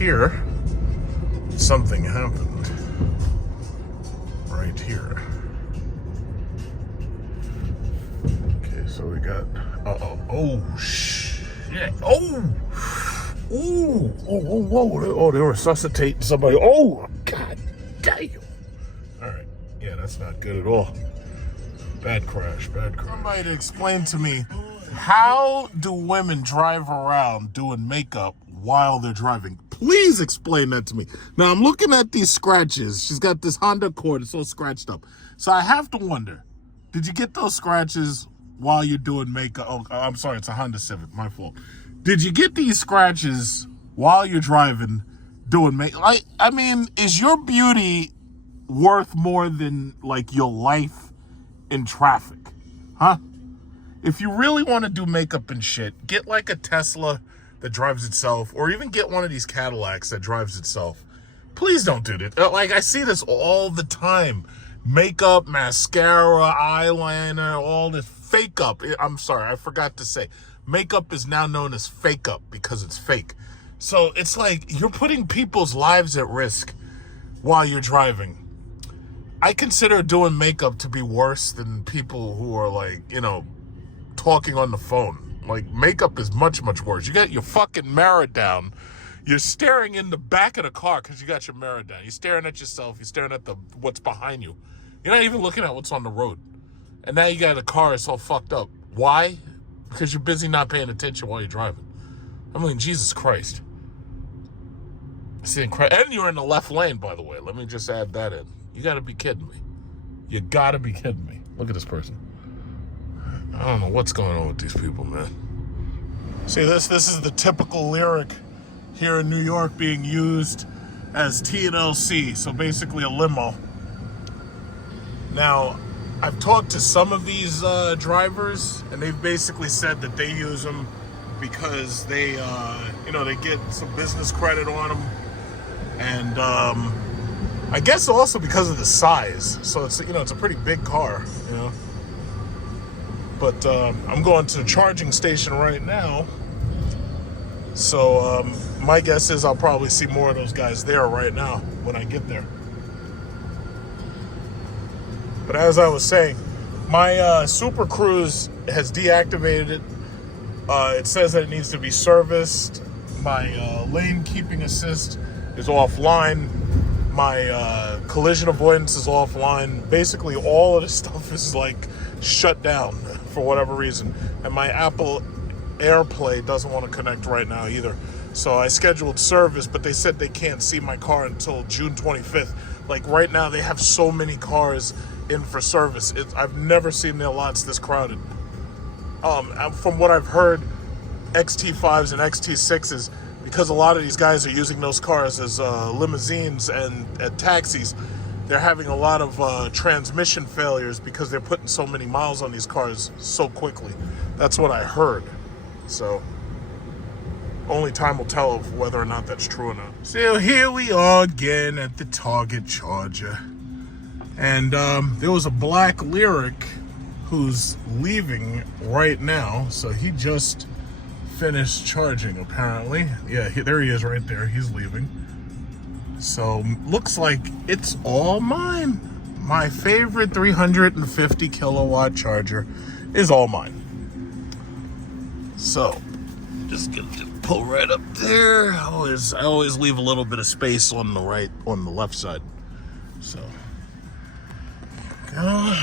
here, something happened. Right here. Okay, so we got, oh, shit. Oh, ooh, oh, they were resuscitating somebody. Oh, God damn. All right, yeah, that's not good at all. Bad crash. Somebody to explain to me, how do women drive around doing makeup while they're driving? Please explain that to me. Now, I'm looking at these scratches. She's got this Honda Accord. It's all scratched up. So I have to wonder, did you get those scratches while you're doing makeup? Oh, I'm sorry, it's a Honda Civic. My fault. Did you get these scratches while you're driving doing makeup? I mean, is your beauty worth more than, like, your life in traffic? Huh? If you really want to do makeup and shit, get like a Tesla that drives itself, or even get one of these Cadillacs that drives itself. Please don't do that. Like, I see this all the time. Makeup, mascara, eyeliner, all this fake up. I'm sorry, I forgot to say. Makeup is now known as fake up because it's fake. So it's like you're putting people's lives at risk while you're driving. I consider doing makeup to be worse than people who are, like, you know, talking on the phone. Like, makeup is much, much worse. You got your fucking mirror down. You're staring in the back of the car because you got your mirror down. You're staring at yourself. You're staring at what's behind you. You're not even looking at what's on the road. And now you got a car that's all fucked up. Why? Because you're busy not paying attention while you're driving. I mean, Jesus Christ. And you're in the left lane, by the way. Let me just add that in. You got to be kidding me. You got to be kidding me. Look at this person. I don't know what's going on with these people, man. See, this is the typical Lyriq here in New York being used as T&LC, so basically a limo. Now, I've talked to some of these drivers, and they've basically said that they use them because they, they get some business credit on them, and I guess also because of the size. So it's, it's a pretty big car, But I'm going to the charging station right now. So my guess is I'll probably see more of those guys there right now when I get there. But as I was saying, my Super Cruise has deactivated it. It says that it needs to be serviced. My lane keeping assist is offline. My collision avoidance is offline. Basically, all of this stuff is like shut down for whatever reason. And my Apple AirPlay doesn't want to connect right now either. So I scheduled service, but they said they can't see my car until June 25th. Like right now, they have so many cars in for service. I've never seen their lots this crowded. From what I've heard, XT5s and XT6s, because a lot of these guys are using those cars as limousines and taxis, they're having a lot of transmission failures because they're putting so many miles on these cars so quickly. That's what I heard. So only time will tell of whether or not that's true or not. So here we are again at the Target charger. And there was a black Lyriq who's leaving right now. So he just finished charging, apparently. Yeah, there he is right there. He's leaving. So looks like it's all mine. My favorite 350 kilowatt charger is all mine. So just gonna pull right up there. I always leave a little bit of space on the left side. So go.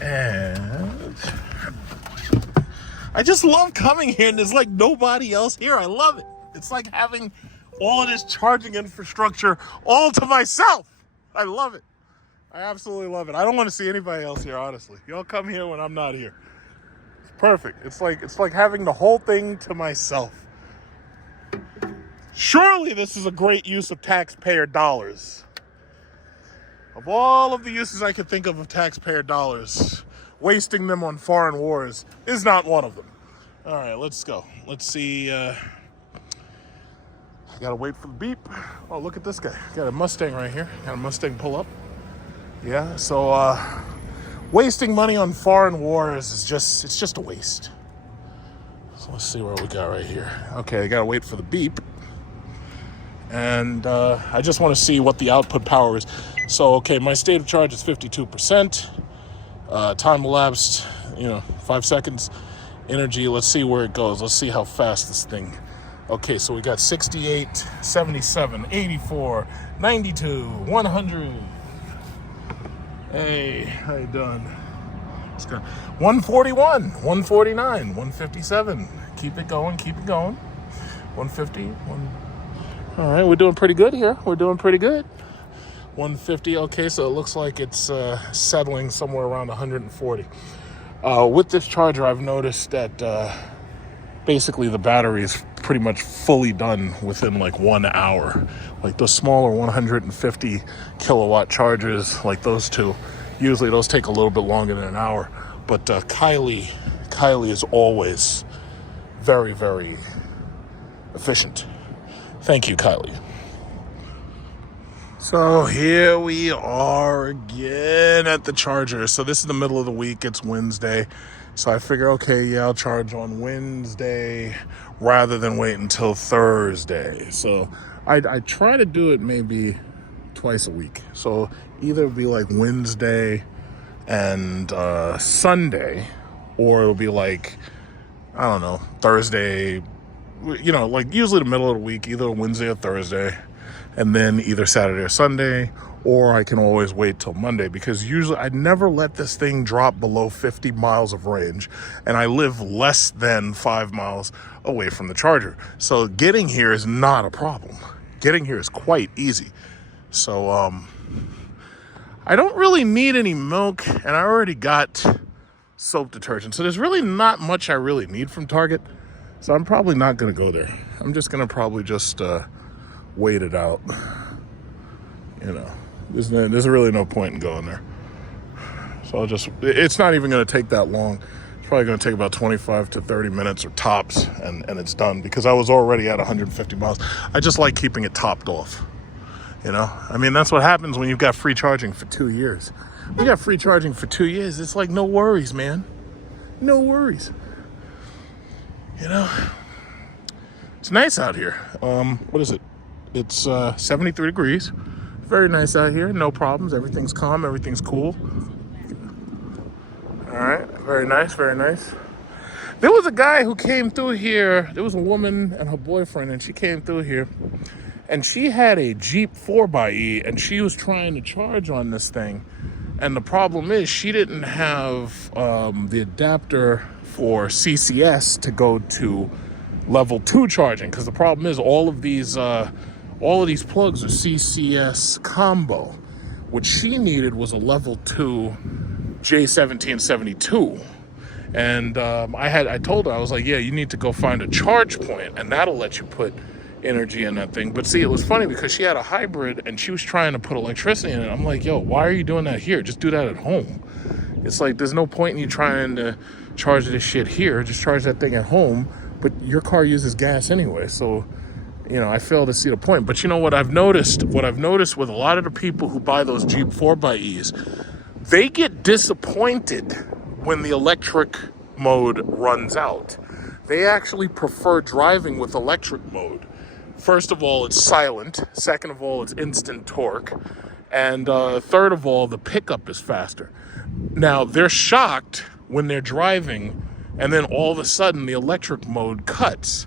And I just love coming here, and there's like nobody else here. I love it. It's like having all of this charging infrastructure all to myself. I love it. I absolutely love it. I don't want to see anybody else here, honestly. Y'all come here when I'm not here. It's perfect. It's like having the whole thing to myself. Surely this is a great use of taxpayer dollars. Of all of the uses I could think of taxpayer dollars, wasting them on foreign wars is not one of them. All right, let's go. Let's see. I gotta wait for the beep. Oh, look at this guy. Got a Mustang right here. Got a Mustang pull up. Yeah, so wasting money on foreign wars is just a waste. So let's see what we got right here. Okay, I gotta wait for the beep. And I just want to see what the output power is. So, okay, my state of charge is 52%. Time elapsed, 5 seconds. Energy, let's see where it goes. Let's see how fast this thing. Okay, so we got 68, 77, 84, 92, 100. Hey, how you doing? Let's go. 141, 149, 157. Keep it going, keep it going. 150, All right, we're doing pretty good here. We're doing pretty good. 150, okay, so it looks like it's settling somewhere around 140. With this charger, I've noticed that basically the battery is pretty much fully done within like 1 hour. Like the smaller 150 kilowatt chargers, like those two, usually those take a little bit longer than an hour. But Kylie is always very, very efficient. Thank you, Kylie. So here we are again at the charger. So this is the middle of the week. It's Wednesday. So I figure, okay, yeah, I'll charge on Wednesday rather than wait until Thursday. So I try to do it maybe twice a week. So either it'll be like Wednesday and Sunday, or it'll be like, I don't know, Thursday, like usually the middle of the week, either Wednesday or Thursday, and then either Saturday or Sunday, or I can always wait till Monday, because usually I never let this thing drop below 50 miles of range, and I live less than 5 miles away from the charger. So getting here is not a problem. Getting here is quite easy. So I don't really need any milk, and I already got soap detergent. So there's really not much I really need from Target. So I'm probably not going to go there. I'm just going to probably just wait it out. There's really no point in going there. So it's not even going to take that long. It's probably going to take about 25 to 30 minutes or tops, and it's done, because I was already at 150 miles. I just like keeping it topped off. That's what happens when you've got free charging for 2 years. We got free charging for 2 years. It's like no worries, man. No worries. It's nice out here. What is it? It's 73 degrees. Very nice out here. No problems. Everything's calm. Everything's cool. All right. Very nice. Very nice. There was a guy who came through here. There was a woman and her boyfriend, and she came through here, and she had a Jeep 4xe, and she was trying to charge on this thing. And the problem is she didn't have the adapter for CCS to go to level 2 charging, because the problem is all of these plugs are CCS combo. What she needed was a level 2 J1772. And I told her, I was like, yeah, you need to go find a charge point, and that'll let you put energy in that thing. But see, it was funny because she had a hybrid and she was trying to put electricity in it. I'm like, yo, why are you doing that here? Just do that at home. It's like, there's no point in you trying to charge this shit here. Just charge that thing at home. But your car uses gas anyway. So, I fail to see the point. But what I've noticed with a lot of the people who buy those Jeep 4xEs, they get disappointed when the electric mode runs out. They actually prefer driving with electric mode. First of all, it's silent. Second of all, it's instant torque. And third of all, the pickup is faster. Now, they're shocked when they're driving, and then all of a sudden the electric mode cuts.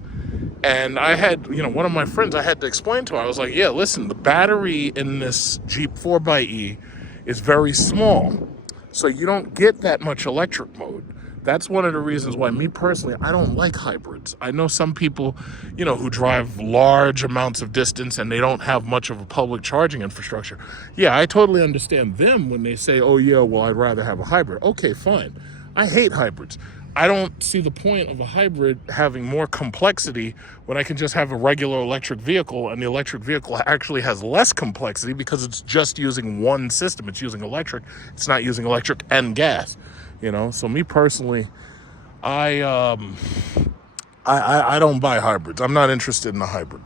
And I had, one of my friends, I had to explain to her. I was like, yeah, listen, the battery in this Jeep 4xe is very small. So you don't get that much electric mode. That's one of the reasons why, me personally, I don't like hybrids. I know some people, who drive large amounts of distance and they don't have much of a public charging infrastructure. Yeah, I totally understand them when they say, oh yeah, well, I'd rather have a hybrid. Okay, fine. I hate hybrids. I don't see the point of a hybrid having more complexity when I can just have a regular electric vehicle, and the electric vehicle actually has less complexity because it's just using one system. It's using electric. It's not using electric and gas. So me personally, I don't buy hybrids. I'm not interested in a hybrid.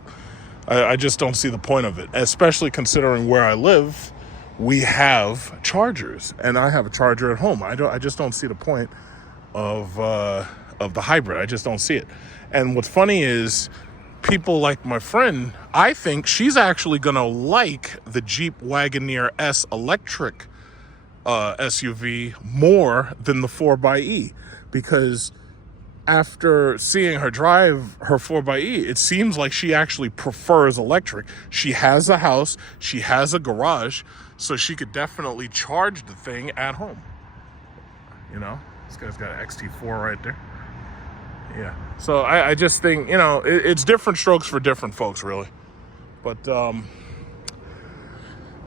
I just don't see the point of it, especially considering where I live, we have chargers, and I have a charger at home. I just don't see the point of of the hybrid. I just don't see it. And what's funny is people like my friend, I think she's actually going to like the Jeep Wagoneer S electric SUV more than the 4xe, because after seeing her drive her 4xe, it seems like she actually prefers electric. She has a house, she has a garage, so she could definitely charge the thing at home. You know, this guy's got an XT4 right there. Yeah, so I just think, you know, it's different strokes for different folks, really. But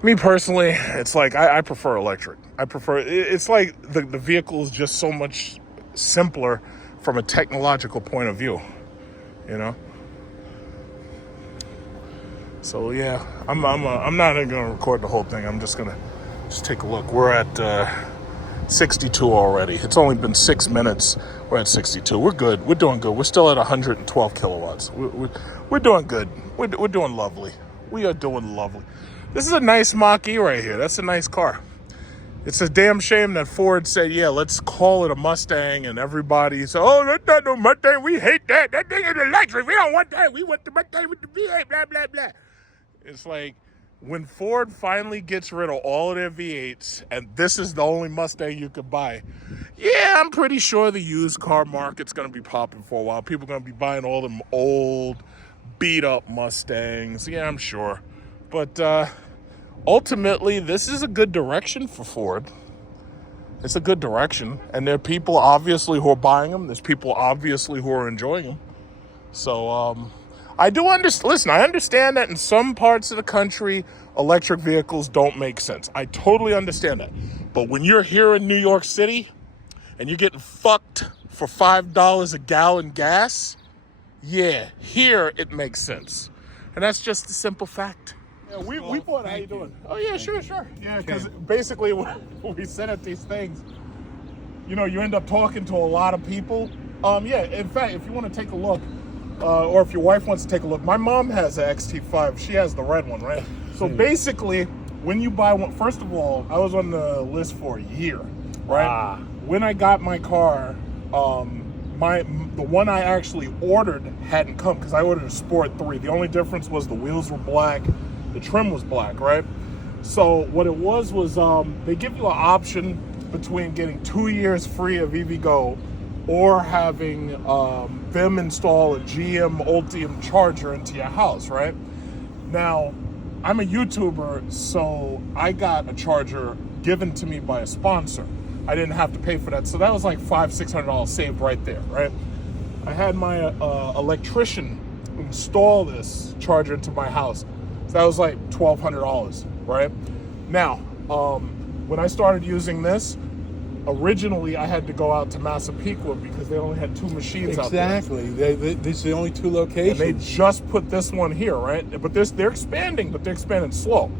me personally, it's like I prefer electric. It's like the vehicle is just so much simpler from a technological point of view, you know. So yeah, I'm not even gonna record the whole thing. I'm just gonna take a look. We're at 62 already. It's only been 6 minutes. We're at 62. We're good. We're doing good. We're still at 112 kilowatts. We're doing good. We're doing lovely. We are doing lovely. This is a nice Mach-E right here. That's a nice car. It's a damn shame that Ford said, yeah, let's call it a Mustang, and everybody said, oh, that's not no Mustang. We hate that. That thing is electric. We don't want that. We want the Mustang with the V8, blah, blah, blah. It's like, when Ford finally gets rid of all of their V8s, and this is the only Mustang you could buy, yeah, I'm pretty sure the used car market's going to be popping for a while. People are going to be buying all them old, beat-up Mustangs. Yeah, I'm sure. But ultimately, this is a good direction for Ford. It's a good direction. And there are people, obviously, who are buying them. There's people, obviously, who are enjoying them. So, I do understand. Listen, I understand that in some parts of the country, electric vehicles don't make sense. I totally understand that. But when you're here in New York City and you're getting fucked for $5 a gallon gas, yeah, here it makes sense. And that's just a simple fact. Yeah, we bought. How you doing? Oh yeah, sure. Yeah, because basically when we sit at these things, you know, you end up talking to a lot of people. Yeah, in fact, if you want to take a look, or if your wife wants to take a look, my mom has an XT5. She has the red one, right? So basically, when you buy one, first of all, I was on the list for a year, right? When I got my car, the one I actually ordered hadn't come, because I ordered a Sport 3. The only difference was the wheels were black, the trim was black, right? So what it was they give you an option between getting 2 years free of EVgo or having them install a GM Ultium charger into your house, right? Now, I'm a YouTuber, so I got a charger given to me by a sponsor. I didn't have to pay for that. So that was like $500-600 saved right there, right? I had my electrician install this charger into my house. So that was like $1,200, right? Now, when I started using this, originally I had to go out to Massapequa because they only had 2 machines out there. Exactly. These are the only 2 locations. And they just put this one here, right? But they're expanding, but they're expanding slow.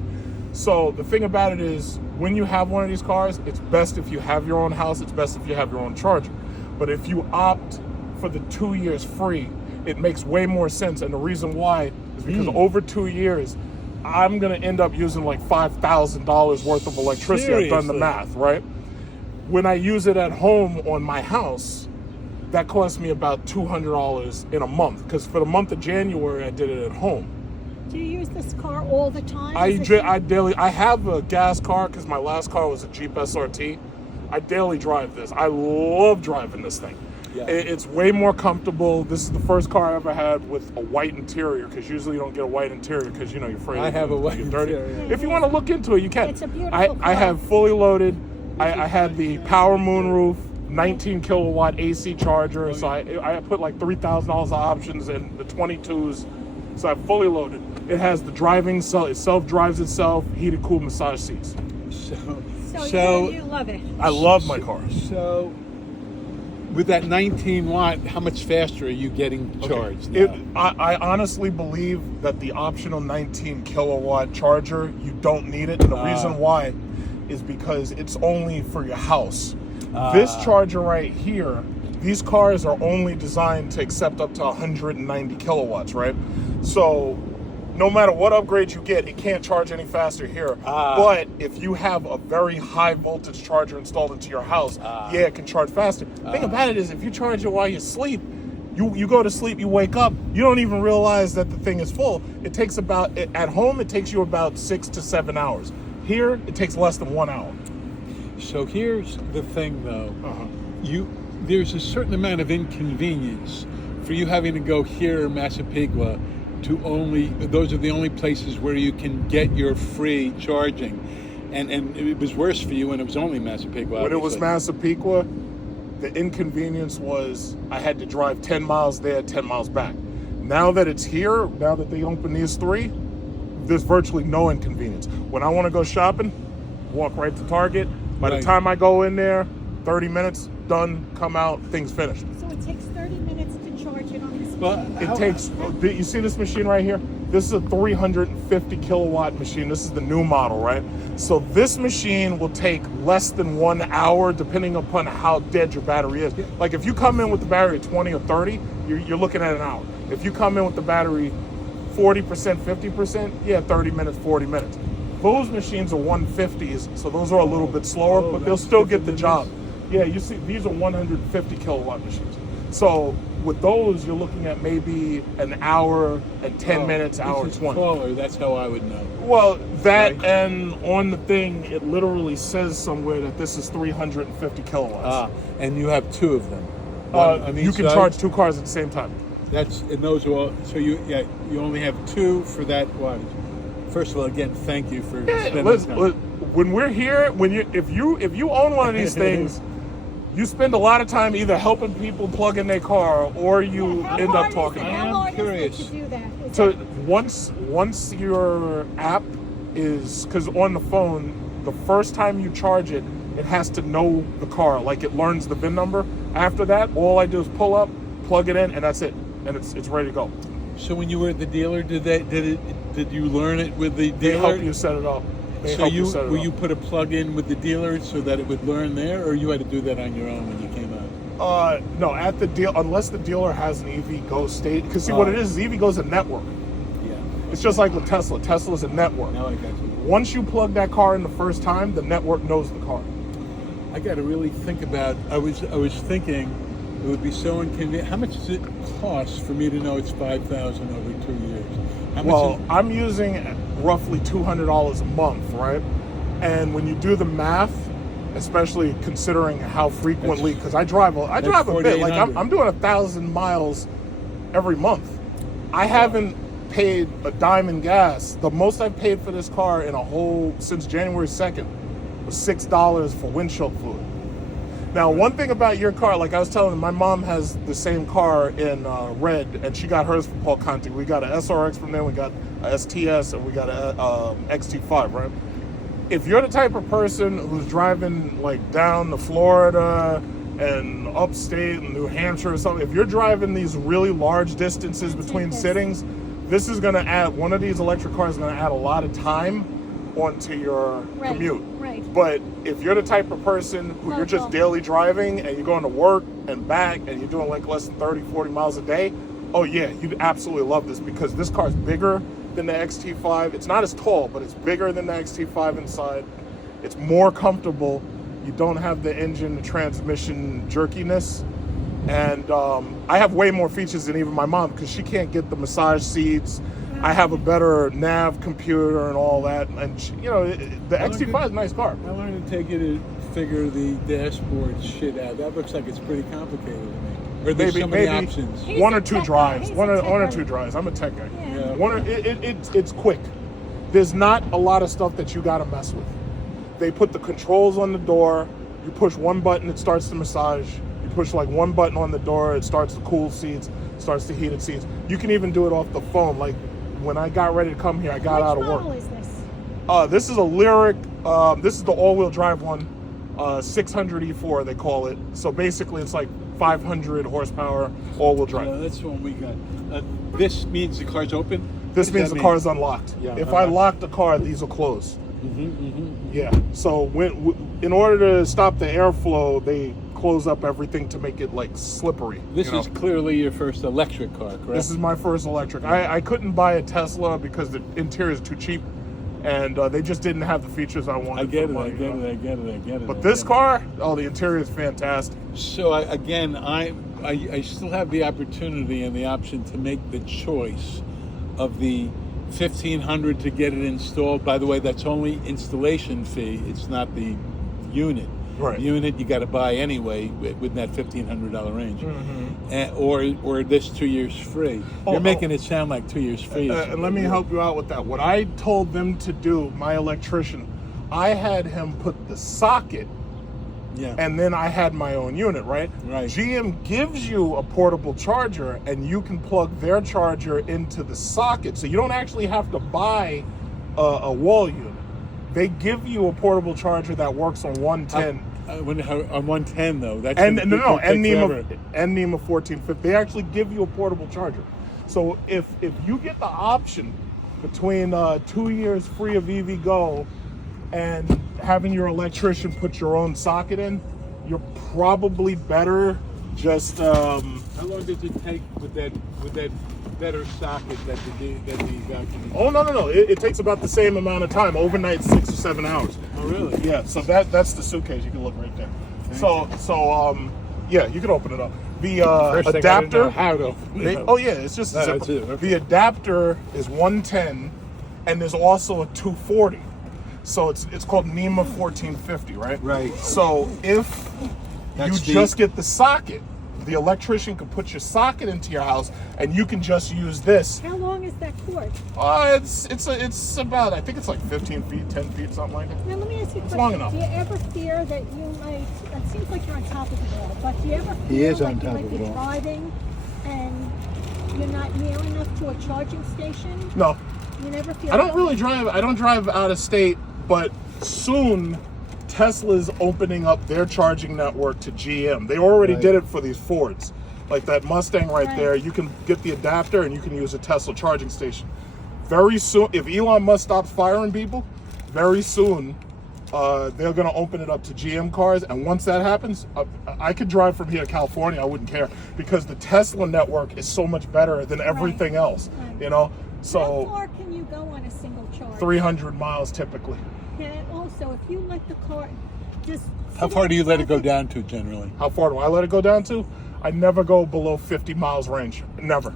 So the thing about it is, when you have one of these cars, it's best if you have your own house. It's best if you have your own charger. But if you opt for the 2 years free, it makes way more sense. And the reason why is because over 2 years, I'm going to end up using like $5,000 worth of electricity. Seriously? I've done the math, right? When I use it at home on my house, that costs me about $200 in a month. Because for the month of January, I did it at home. Do you use this car all the time? I have a gas car because my last car was a Jeep SRT. I daily drive this. I love driving this thing. Yeah. It's way more comfortable. This is the first car I ever had with a white interior, because usually you don't get a white interior because, you know, you're afraid I have a white interior. If you want to look into it, you can. It's a beautiful car. I have fully loaded. I had the power moonroof, 19 kilowatt AC charger. So I put like $3,000 of options in the 22s. So I'm fully loaded. It has the driving, so it self-drives itself, heated, cool massage seats. So you love it. I love my car. So with that 19 watt, how much faster are you getting charged? I honestly believe that the optional 19 kilowatt charger, you don't need it. And the reason why is because it's only for your house. This charger right here, these cars are only designed to accept up to 190 kilowatts, right? So no matter what upgrade you get, it can't charge any faster here. But if you have a very high voltage charger installed into your house, yeah, it can charge faster. The thing about it is, if you charge it while you sleep, you go to sleep, you wake up, you don't even realize that the thing is full. It takes at home, it takes you about 6 to 7 hours. Here, it takes less than 1 hour. So here's the thing, though. There's a certain amount of inconvenience for you having to go here in Massapequa those are the only places where you can get your free charging. And it was worse for you when it was only Massapequa. When it was Massapequa, the inconvenience was I had to drive 10 miles there, 10 miles back. Now that it's here, now that they open these 3, there's virtually no inconvenience. When I want to go shopping, walk right to Target. By the time I go in there, 30 minutes, done, come out, things finished. So it takes 30 minutes to charge it on this machine? You see this machine right here? This is a 350 kilowatt machine. This is the new model, right? So this machine will take less than 1 hour depending upon how dead your battery is. Like if you come in with the battery at 20 or 30, you're looking at an hour. If you come in with the battery 40%, 50%, yeah, 30 minutes, 40 minutes. Those machines are 150s, so those are a little bit slower, but they'll still get the job. Yeah, you see, these are 150 kilowatt machines. So with those, you're looking at maybe an hour and 10 minutes, hour 20. Taller, that's how I would know. Well, that and on the thing, it literally says somewhere that this is 350 kilowatts. And you have 2 of them. You can charge 2 cars at the same time. And those are all. So you only have 2 for that wattage. First of all, again, thank you for spending time. When we're here, if you own one of these things, you spend a lot of time either helping people plug in their car or you end up talking. How curious. hard is it to do that? So once your app is, because on the phone, the first time you charge it, it has to know the car, like it learns the VIN number. After that, all I do is pull up, plug it in, and that's it, and it's ready to go. So when you were at the dealer, did you learn it with the dealer? They help you set it up. Will you put a plug in with the dealer so that it would learn there, or you had to do that on your own when you came out? No, at the deal, unless the dealer has an EV Go state, because see what it is EV Go's a network. Yeah. It's just like with Tesla. Tesla's a network. Now I got you. Once you plug that car in the first time, the network knows the car. I got to really think about. I was thinking it would be so inconvenient. How much does it cost for me to know it's 5,000 over 2 years? I'm using roughly $200 a month, right? And when you do the math, especially considering how frequently, because I drive a bit, like I'm doing 1,000 miles every month. I haven't paid a dime in gas. The most I've paid for this car since January 2nd was $6 for windshield fluid. Now, one thing about your car, like I was telling you, my mom has the same car in red, and she got hers from Paul Conti. We got an SRX from them, we got a STS, and we got a XT5, right? If you're the type of person who's driving like down to Florida and upstate and New Hampshire or something, if you're driving these really large distances between sittings, this is going to add, one of these electric cars is going to add a lot of time onto your commute. Right. But if you're the type of person who you're just daily driving and you're going to work and back and you're doing like less than 30, 40 miles a day, oh yeah, you'd absolutely love this because this car is bigger than the XT5. It's not as tall, but it's bigger than the XT5 inside. It's more comfortable. You don't have the engine, the transmission jerkiness. And I have way more features than even my mom because she can't get the massage seats. I have a better nav computer and all that. And, the XT5 is a nice car. I wanted to take you to figure the dashboard shit out. That looks like it's pretty complicated to me. Or there's so many options. One or two drives. One or two drives. I'm a tech guy. Yeah. It's quick. There's not a lot of stuff that you got to mess with. They put the controls on the door. You push one button, it starts the massage. You push like one button on the door, it starts the cool seats, starts the heated seats. You can even do it off the phone. Like when I got ready to come here, I got out of work. Which model is this? This is a Lyriq. This is the all-wheel drive one. 600 E4 they call it. So basically, it's like 500 horsepower all-wheel drive. That's the one we got. This means the car's open. This means the car's unlocked. Yeah, if I lock the car, these will close. Yeah. So in order to stop the airflow, they close up everything to make it like slippery. This is clearly your first electric car, correct? This is my first electric. I couldn't buy a Tesla because the interior is too cheap, and they just didn't have the features I wanted. I get it. But this car, the interior is fantastic. So I still have the opportunity and the option to make the choice of the $1,500 to get it installed. By the way, that's only installation fee. It's not the unit. Right. The unit you got to buy anyway within that $1,500 range, or this 2 years free. You're making it sound like 2 years free. And let me help you out with that. What I told them to do, my electrician, I had him put the socket. Yeah. And then I had my own unit, right? Right. GM gives you a portable charger, and you can plug their charger into the socket. So you don't actually have to buy a wall unit. They give you a portable charger that works on 110. On 110 though. That's and NEMA 1450. They actually give you a portable charger. So if you get the option between 2 years free of EV Go and having your electrician put your own socket in, you're probably better just. How long does it take with that better socket that these actually? Oh no! It takes about the same amount of time. Overnight, 6 or 7 hours. Oh really? Yeah. So that's the suitcase. You can look right there. Yeah, you can open it up. The adapter. How to? It's just a zipper. That's it. Okay. The adapter is 110, and there's also a 240. So it's called NEMA 1450, right? Right. So if just get the socket, the electrician can put your socket into your house, and you can just use this. How long is that cord? It's about, I think it's like 15 feet, 10 feet, something like that. Now let me ask you a question. Long enough. Do you ever fear that you might? It seems like you're on top of it all, but do you ever feel He is like on you top might of be it all. driving and you're not near enough to a charging station? No, You never feel. I don't really drive. I don't drive out of state, but soon Tesla's opening up their charging network to GM. They already did it for these Fords. Like that Mustang right there, you can get the adapter and you can use a Tesla charging station. Very soon, if Elon Musk stops firing people, very soon they're going to open it up to GM cars. And once that happens, I could drive from here to California. I wouldn't care because the Tesla network is so much better than everything else. Right. You know, How so far can you go on a single charge? 300 miles typically. And also, if you let the car just. How far do you let it go down to generally? How far do I let it go down to? I never go below 50 miles range. Never.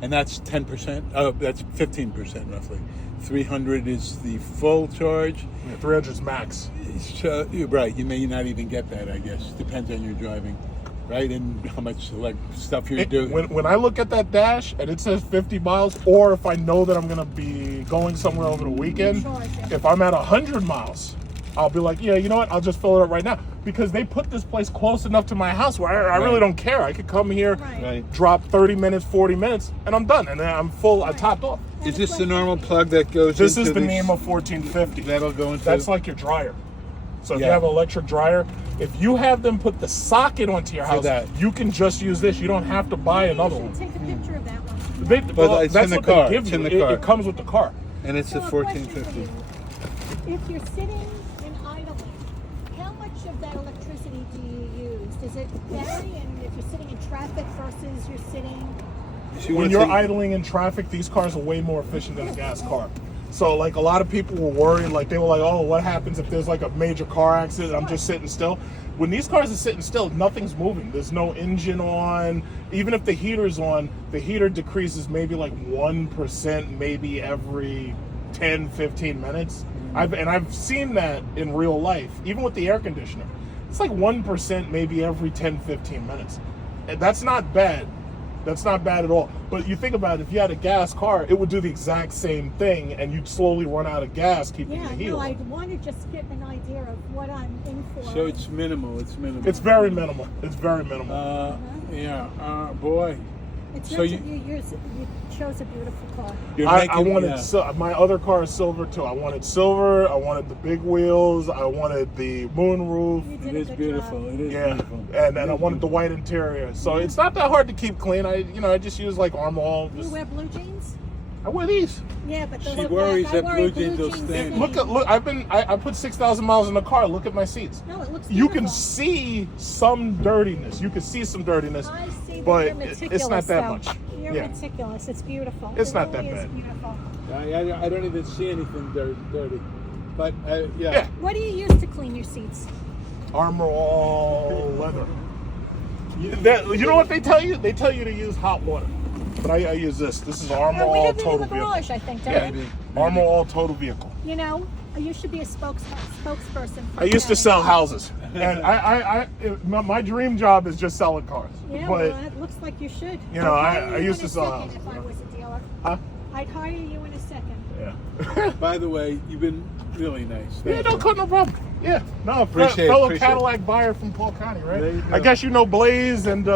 And that's 10%. Oh, that's 15% roughly. 300 is the full charge. Yeah, 300 is max. So, you're right. You may not even get that. I guess depends on your driving, right? And how much stuff you're doing. When I look at that dash and it says 50 miles, or if I know that I'm going to be going somewhere over the weekend, if I'm at 100 miles, I'll be like, yeah, you know what? I'll just fill it up right now. Because they put this place close enough to my house where I really don't care. I could come here, drop 30 minutes, 40 minutes, and I'm done. And then I'm full, I topped off. Is this the normal plug that goes This into is the NEMA 1450. That'll go into... That's like your dryer. So if you have an electric dryer, if you have them put the socket onto your house, you can just use this. You don't have to buy another one. Take a picture of that one. But it's in the car. They give you. It comes with the car. And it's So a a question for 1450. you. If you're sitting and idling, how much of that electricity do you use? Does it vary? And if you're sitting in traffic versus you're sitting... When you're idling in traffic, these cars are way more efficient than a gas car. So, like, a lot of people were worried, like, they were like, oh, what happens if there's, like, a major car accident? I'm just sitting still. When these cars are sitting still, nothing's moving. There's no engine on. Even if the heater's on, the heater decreases maybe, like, 1% maybe every 10, 15 minutes. I've seen that in real life, even with the air conditioner. It's like 1% maybe every 10, 15 minutes. And that's not bad. That's not bad at all. But you think about it, if you had a gas car, it would do the exact same thing, and you'd slowly run out of gas keeping the heat on. I want to just get an idea of what I'm in for. So it's minimal. It's minimal. It's very minimal. It's very minimal. Boy. So you chose a beautiful car. I wanted my other car is silver too. I wanted silver. I wanted the big wheels. I wanted the moonroof. It is beautiful. It is beautiful. And I wanted the white interior. So it's not that hard to keep clean. I just use like Arm All. Do you wear blue jeans? I wear these. Yeah, but those She are worries black. I that wear blue blue jeans will jeans stain. every Look. I put 6,000 miles in the car. Look at my seats. No, it looks You beautiful. can see some dirtiness. You can see some dirtiness, I see that but you're meticulous, it's not that though. much. You're Yeah. meticulous. It's beautiful. It's It not really that is bad. beautiful. I don't even see anything dirty. But yeah. Yeah. What do you use to clean your seats? Armor All leather. You know what they tell you? They tell you to use hot water. But I use this. This is Armor Oh, we All have it in Total the Vehicle. garage, I think, don't Yeah, we? Armor All Total Vehicle. You know, you should be a spokesperson. For I used to Chevy. sell houses, and my dream job is just selling cars. Yeah, but well, it looks like you should. you know, I'd hire I you used in to a sell second houses. If I was a dealer, huh? I'd hire you in a second. Yeah. By the way, you've been really nice. Yeah, Thank no, you. cut, no problem. Yeah, no, Appreciate it, fellow appreciate it. Cadillac buyer from Polk County, right? There you go. I guess you know Blaze, and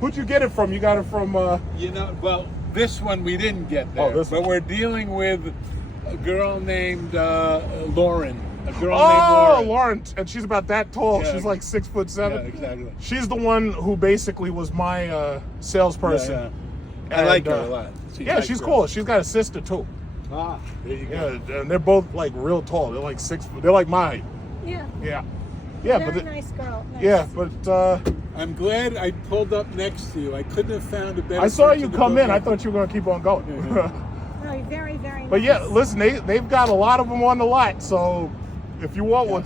who'd you get it from? You got it from. You know, well, this one we didn't get there, Oh, this but one. we're dealing with a girl named Lauren. A girl Oh, named Lauren. Lauren, and she's about that tall. Yeah. She's like 6'7". Yeah, exactly. She's the one who basically was my salesperson. Yeah, yeah. I like her a And, lot. Yeah, she's cool. She's got a sister too. Ah, there you go. Yeah, and they're both like real tall. They're like 6 foot. They're like my height. Yeah. Yeah, yeah, Very but nice girl. Nice. yeah, but I'm glad I pulled up next to you. I couldn't have found a better. I saw person you to come go in. I with. thought you were gonna keep on going. No, you're very, very nice. But yeah, listen, they've got a lot of them on the lot. So if you want one,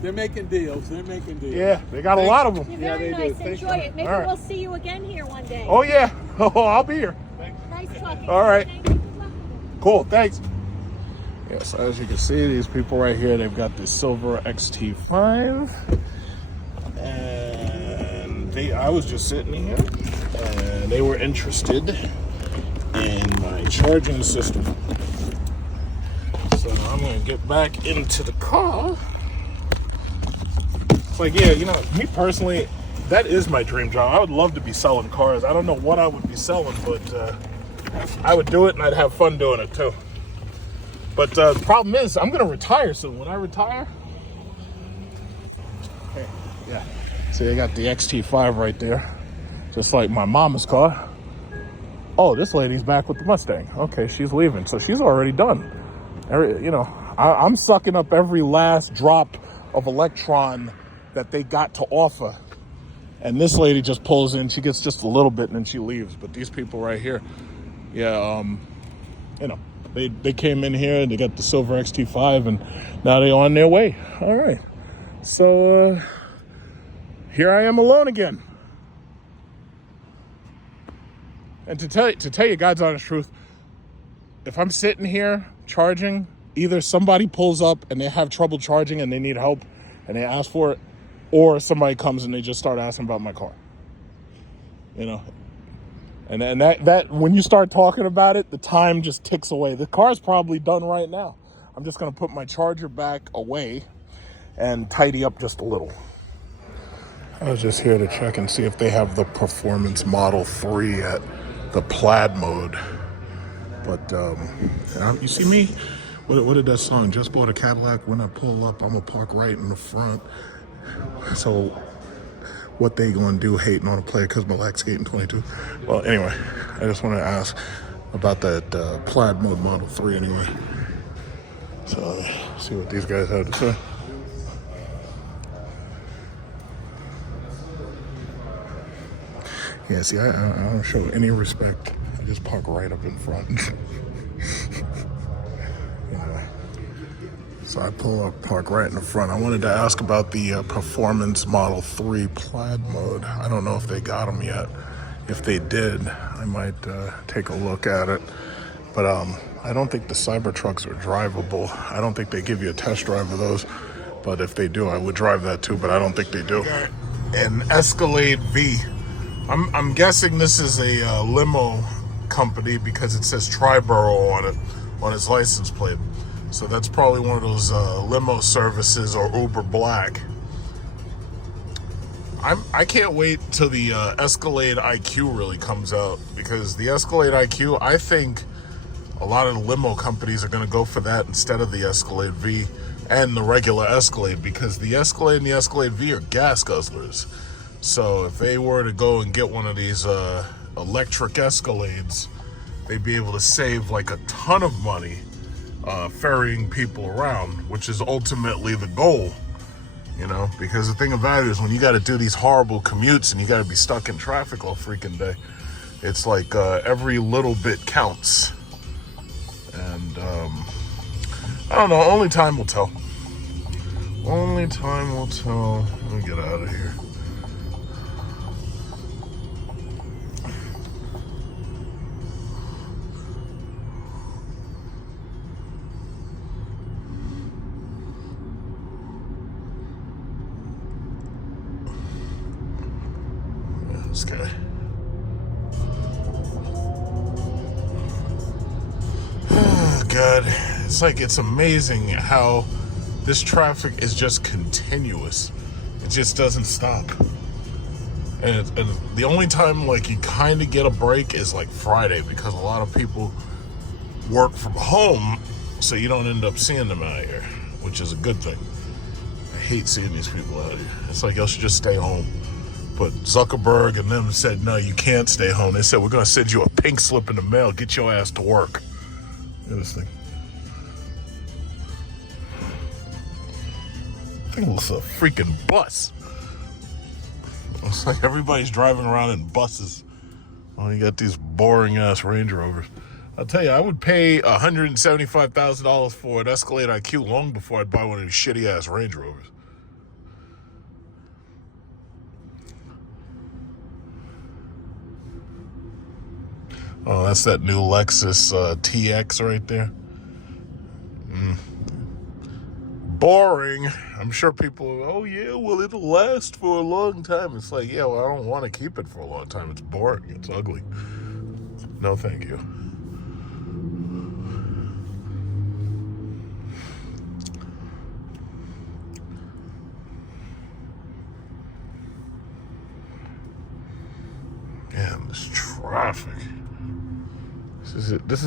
They're making deals. They're making deals. yeah, they got a lot of them. You're Yeah, very they do. nice. Thank Enjoy you. it. Maybe All right. we'll see you again here one day. Oh yeah, oh I'll be here. Nice talking. All right. Thank you. Good luck. Cool, thanks. Yes, as you can see, these people right here, they've got the silver XT5. And I was just sitting here, and they were interested in my charging system. So I'm gonna get back into the car. It's like, yeah, you know, me personally, that is my dream job. I would love to be selling cars. I don't know what I would be selling, but I would do it, and I'd have fun doing it too. But the problem is, I'm gonna retire soon. When I retire, hey, yeah. See, I got the XT5 right there, just like my mama's car. Oh, this lady's back with the Mustang. Okay, she's leaving, so she's already done. I'm sucking up every last drop of electron that they got to offer. And this lady just pulls in. She gets just a little bit, and then she leaves. But these people right here, yeah, they came in here and they got the silver XT5, and now they're on their way. All right, so here I am alone again. And to tell you God's honest truth, if I'm sitting here charging, either somebody pulls up and they have trouble charging and they need help and they ask for it, or somebody comes and they just start asking about my car. You know, and that when you start talking about it, the time just ticks away. The car's probably done right now. I'm just gonna put my charger back away and tidy up just a little. I was just here to check and see if they have the Performance Model 3 at the plaid mode. But you see me? What did that song? Just bought a Cadillac. When I pull up, I'm gonna park right in the front. So what they gonna do hating on a player because my lack's skating 22? Well, anyway, I just want to ask about that plaid mode Model 3 anyway. So see what these guys have to say. Yeah, see, I don't show any respect. I just park right up in front. Anyway, so I pull up, park right in the front. I wanted to ask about the Performance Model 3 plaid mode. I don't know if they got them yet. If they did, I might take a look at it. But I don't think the Cybertrucks are drivable. I don't think they give you a test drive of those. But if they do, I would drive that too, but I don't think they do. An Escalade V. I'm guessing this is a limo company because it says Triborough on it, on his license plate. So that's probably one of those limo services or Uber Black. I can't wait till the Escalade IQ really comes out, because the Escalade IQ, I think a lot of the limo companies are going to go for that instead of the Escalade V and the regular Escalade, because the Escalade and the Escalade V are gas guzzlers. So if they were to go and get one of these electric Escalades, they'd be able to save like a ton of money ferrying people around, which is ultimately the goal, you know, because the thing about it is when you got to do these horrible commutes and you got to be stuck in traffic all freaking day, it's like every little bit counts. And I don't know, only time will tell. Only time will tell. Let me get out of here. This guy. Oh, God. It's like, it's amazing how this traffic is just continuous. It just doesn't stop. And the only time, like, you kind of get a break is, like, Friday, because a lot of people work from home, so you don't end up seeing them out here, which is a good thing. I hate seeing these people out here. It's like, y'all should just stay home. But Zuckerberg and them said, no, you can't stay home. They said, we're going to send you a pink slip in the mail. Get your ass to work. Look at this thing. I think it looks like a freaking bus. It's like everybody's driving around in buses. Oh, you got these boring-ass Range Rovers. I'll tell you, I would pay $175,000 for an Escalade IQ long before I'd buy one of these shitty-ass Range Rovers. Oh, that's that new Lexus TX right there. Boring. I'm sure people, oh yeah, well, it'll last for a long time. It's like, yeah, well, I don't want to keep it for a long time. It's boring. It's ugly. No, thank you. Man, this traffic. This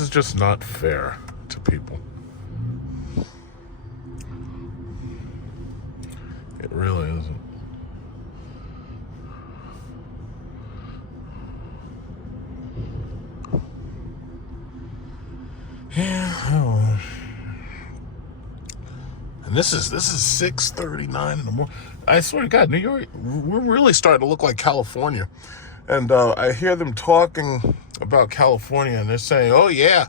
is just not fair to people. It really isn't. Yeah, I don't know. And this is 6:39 in the morning. I swear to God, New York, we're really starting to look like California. And I hear them talking about California, and they're saying, oh, yeah,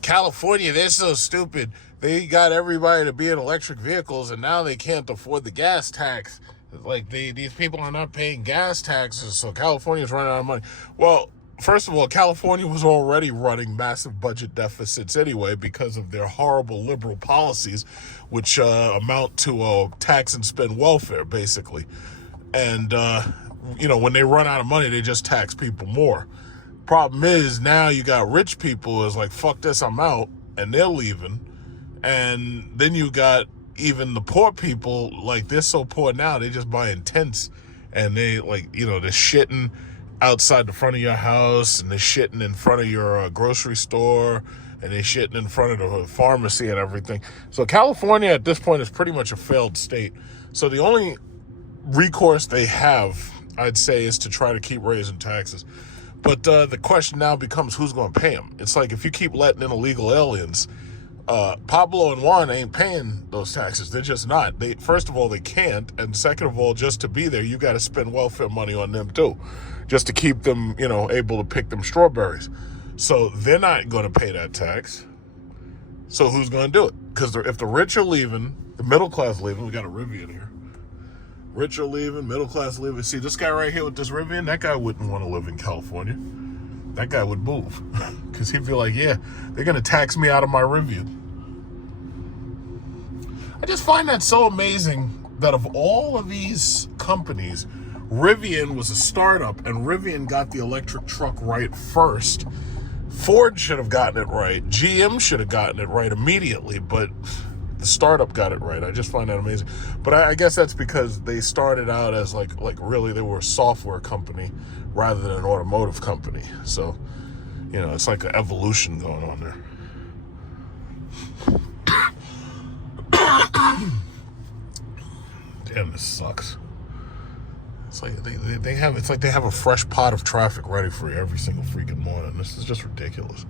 California, they're so stupid. They got everybody to be in electric vehicles, and now they can't afford the gas tax. Like, these people are not paying gas taxes, so California's running out of money. Well, first of all, California was already running massive budget deficits anyway because of their horrible liberal policies, which amount to tax and spend welfare, basically. And, when they run out of money, they just tax people more. Problem is, now you got rich people is like, fuck this, I'm out, and they're leaving. And then you got even the poor people, like, they're so poor now, they just buying tents, and they, like, they're shitting outside the front of your house, and they're shitting in front of your grocery store, and they're shitting in front of the pharmacy and everything. So California at this point is pretty much a failed state. So the only recourse they have, I'd say, is to try to keep raising taxes. But the question now becomes, who's going to pay them? It's like, if you keep letting in illegal aliens, Pablo and Juan ain't paying those taxes. They're just not. First of all, they can't. And second of all, just to be there, you got to spend welfare money on them too, just to keep them, able to pick them strawberries. So they're not going to pay that tax. So who's going to do it? Because if the rich are leaving, the middle class leaving, we got a Rivian here. Rich are leaving, middle class leaving. See, this guy right here with this Rivian, that guy wouldn't want to live in California. That guy would move. Because he'd be like, yeah, they're going to tax me out of my Rivian. I just find that so amazing that of all of these companies, Rivian was a startup, and Rivian got the electric truck right first. Ford should have gotten it right. GM should have gotten it right immediately, but the startup got it right. I just find that amazing. But I guess that's because they started out as like really they were a software company rather than an automotive company. So, it's like an evolution going on there. Damn, this sucks. It's like they have. It's like they have a fresh pot of traffic ready for you every single freaking morning. This is just ridiculous.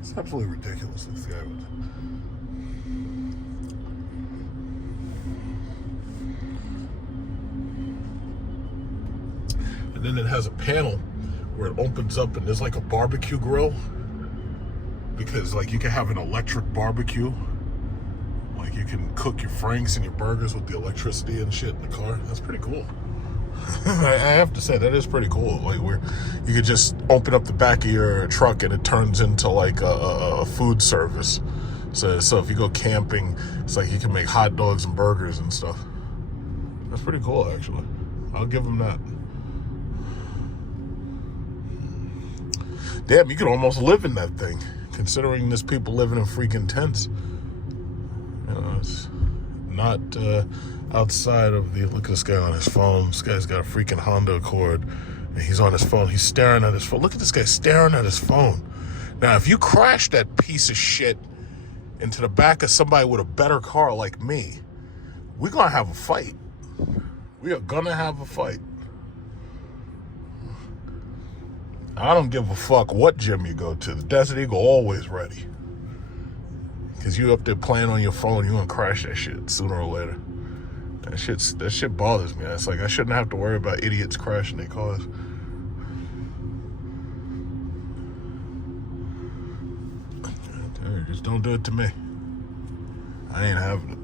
It's absolutely ridiculous. This guy was. And then it has a panel where it opens up and there's like a barbecue grill, because like you can have an electric barbecue. Like you can cook your franks and your burgers with the electricity and shit in the car. That's pretty cool. I have to say, that is pretty cool. Like where you could just open up the back of your truck and it turns into like a food service. So if you go camping, it's like you can make hot dogs and burgers and stuff. That's pretty cool, actually. I'll give them that. Damn, you could almost live in that thing, considering there's people living in freaking tents. You know, it's not outside of the... Look at this guy on his phone. This guy's got a freaking Honda Accord, and he's on his phone. He's staring at his phone. Look at this guy staring at his phone. Now, if you crash that piece of shit into the back of somebody with a better car like me, we're going to have a fight. We are going to have a fight. I don't give a fuck what gym you go to. The Desert Eagle always ready. Because you up there playing on your phone, you're going to crash that shit sooner or later. That shit bothers me. It's like I shouldn't have to worry about idiots crashing their cars. Just don't do it to me. I ain't having it.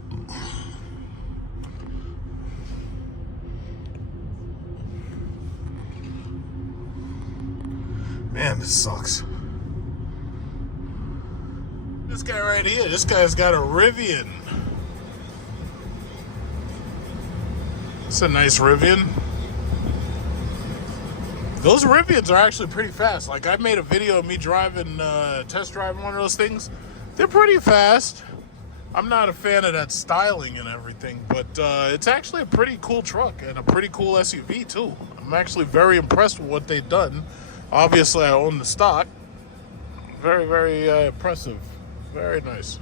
Man, this sucks. This guy right here, this guy's got a Rivian. It's a nice Rivian. Those Rivians are actually pretty fast. Like, I made a video of me driving, test driving one of those things. They're pretty fast. I'm not a fan of that styling and everything, but it's actually a pretty cool truck and a pretty cool SUV too. I'm actually very impressed with what they've done. Obviously, I own the stock. Very, very impressive. Very nice.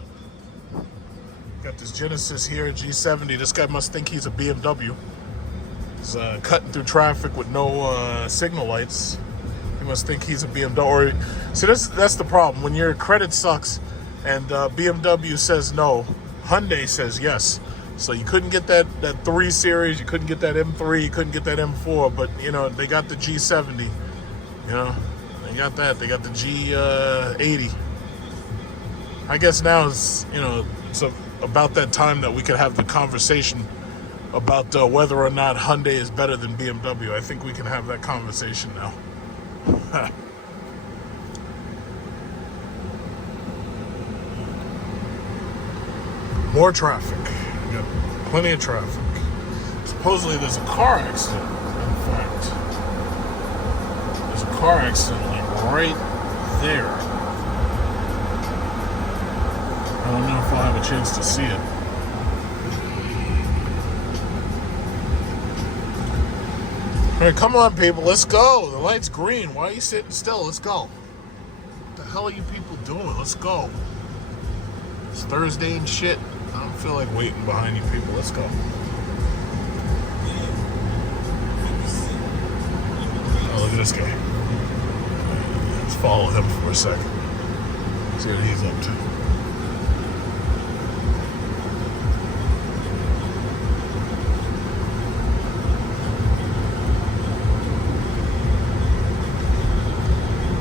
Got this Genesis here, G70. This guy must think he's a BMW. He's cutting through traffic with no signal lights. He must think he's a BMW. See, that's the problem. When your credit sucks and BMW says no, Hyundai says yes. So you couldn't get that 3 Series, you couldn't get that M3, you couldn't get that M4, but, you know, they got the G70. You know, they got that. They got the G80. I guess now it's, you know, it's about that time that we could have the conversation about whether or not Hyundai is better than BMW. I think we can have that conversation now. More traffic. We got plenty of traffic. Supposedly there's a car accident, in fact. There's a car accident like right there. I don't know if I'll have a chance to see it. All right, come on, people. Let's go. The light's green. Why are you sitting still? Let's go. What the hell are you people doing? Let's go. It's Thursday and shit. I don't feel like waiting behind you people. Let's go. Oh, look at this guy. Let's follow him for a second. See what he's up to.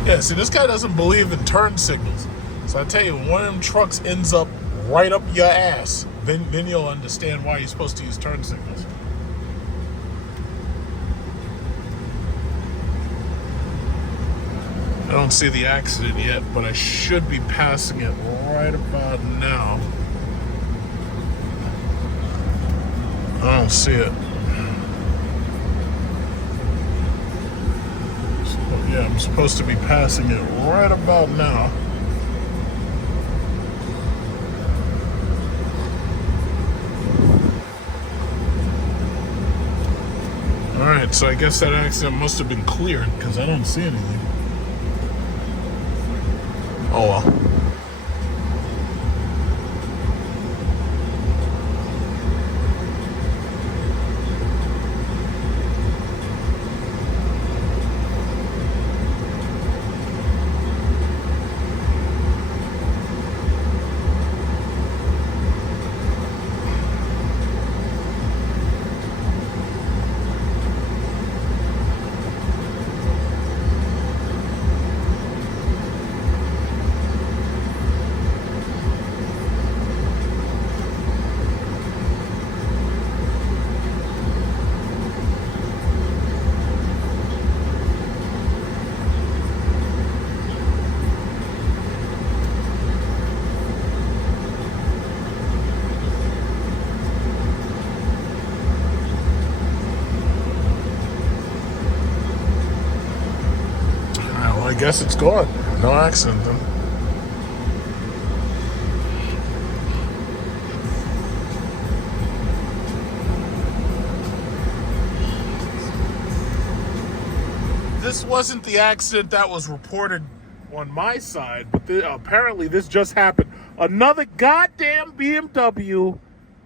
Yeah, see, this guy doesn't believe in turn signals. So I tell you, when one of them trucks ends up right up your ass, then you'll understand why you're supposed to use turn signals. I don't see the accident yet, but I should be passing it right about now. I don't see it. Yeah, I'm supposed to be passing it right about now. Alright, so I guess that accident must have been cleared because I don't see anything. Oh well. guess it's gone. No accident then. This wasn't the accident that was reported on my side, but apparently this just happened. Another goddamn BMW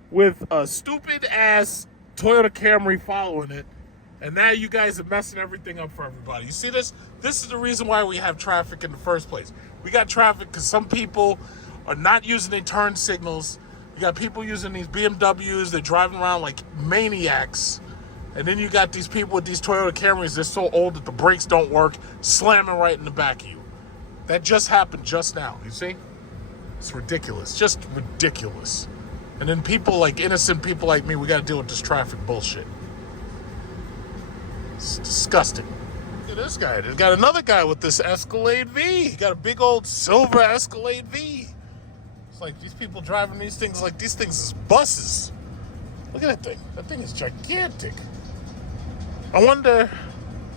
with a stupid ass Toyota Camry following it. And now you guys are messing everything up for everybody. You see this? This is the reason why we have traffic in the first place. We got traffic because some people are not using their turn signals. You got people using these BMWs. They're driving around like maniacs. And then you got these people with these Toyota Camrys. They're so old that the brakes don't work, slamming right in the back of you. That just happened just now. You see? It's ridiculous. Just ridiculous. And then people like innocent people like me, we got to deal with this traffic bullshit. It's disgusting. Look at this guy. There's got another guy with this Escalade V. He got a big old silver Escalade V. It's like these people driving these things like these things is buses. Look at that thing. That thing is gigantic. I wonder,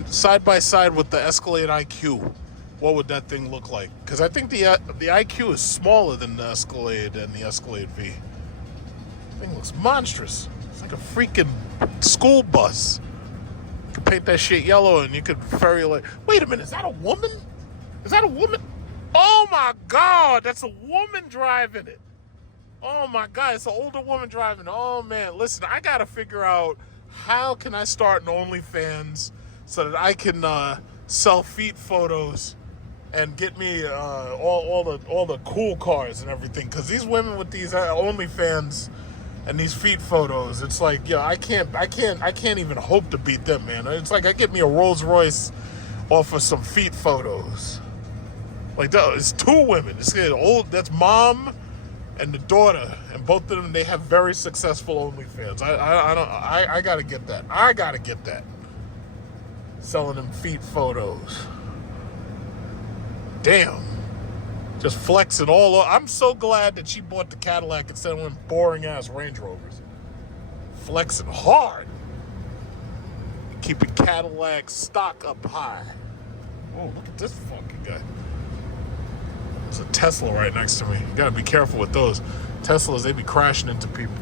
side by side with the Escalade IQ, what would that thing look like? Because I think the IQ is smaller than the Escalade and the Escalade V. The thing looks monstrous. It's like a freaking school bus. You could paint that shit yellow and you could ferry like. Wait a minute, is that a woman? Is that a woman? Oh my God, that's a woman driving it. Oh my God, it's an older woman driving. Oh man, listen, I gotta figure out how can I start an OnlyFans so that I can sell feet photos and get me all the cool cars and everything. Because these women with these OnlyFans and these feet photos, it's like, yeah, I can't even hope to beat them, man. It's like I get me a Rolls Royce off of some feet photos. Like it's two women. It's old. That's mom and the daughter, and both of them, they have very successful OnlyFans. I gotta get that. I gotta get that. Selling them feet photos. Damn. Just flexing all over. I'm so glad that she bought the Cadillac instead of them boring ass Range Rovers. Flexing hard. Keeping Cadillac stock up high. Oh, look at this fucking guy. There's a Tesla right next to me. You gotta be careful with those. Teslas, they be crashing into people.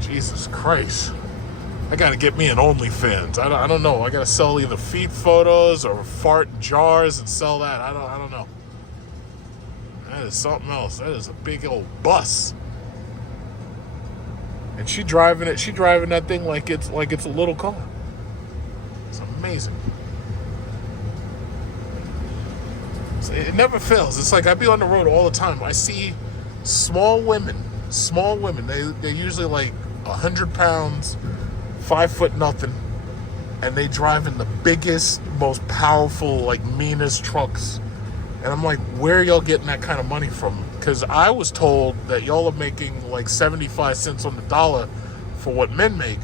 Jesus Christ. I gotta get me an OnlyFans. I don't know. I gotta sell either feet photos or fart jars and sell that. I don't know. That is something else. That is a big old bus. And she driving it. She driving that thing like it's a little car. It's amazing. It never fails. It's like I be on the road all the time. I see small women. They're usually like 100 pounds, 5 foot nothing, and they drive in the biggest, most powerful, like meanest trucks. And I'm like, where are y'all getting that kind of money from? Because I was told that y'all are making like 75 cents on the dollar for what men make.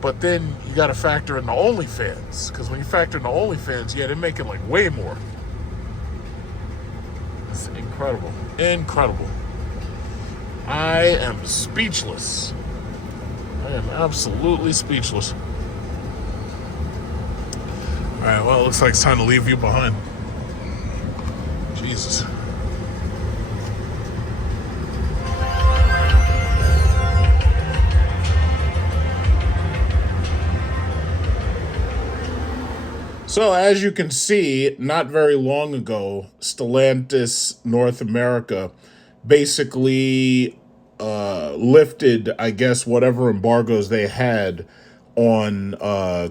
But then you got to factor in the OnlyFans. Because when you factor in the OnlyFans, yeah, they're making like way more. It's incredible. Incredible. I am speechless. I am absolutely speechless. All right, well, it looks like it's time to leave you behind. Jesus. So as you can see, not very long ago, Stellantis North America basically lifted, I guess, whatever embargoes they had on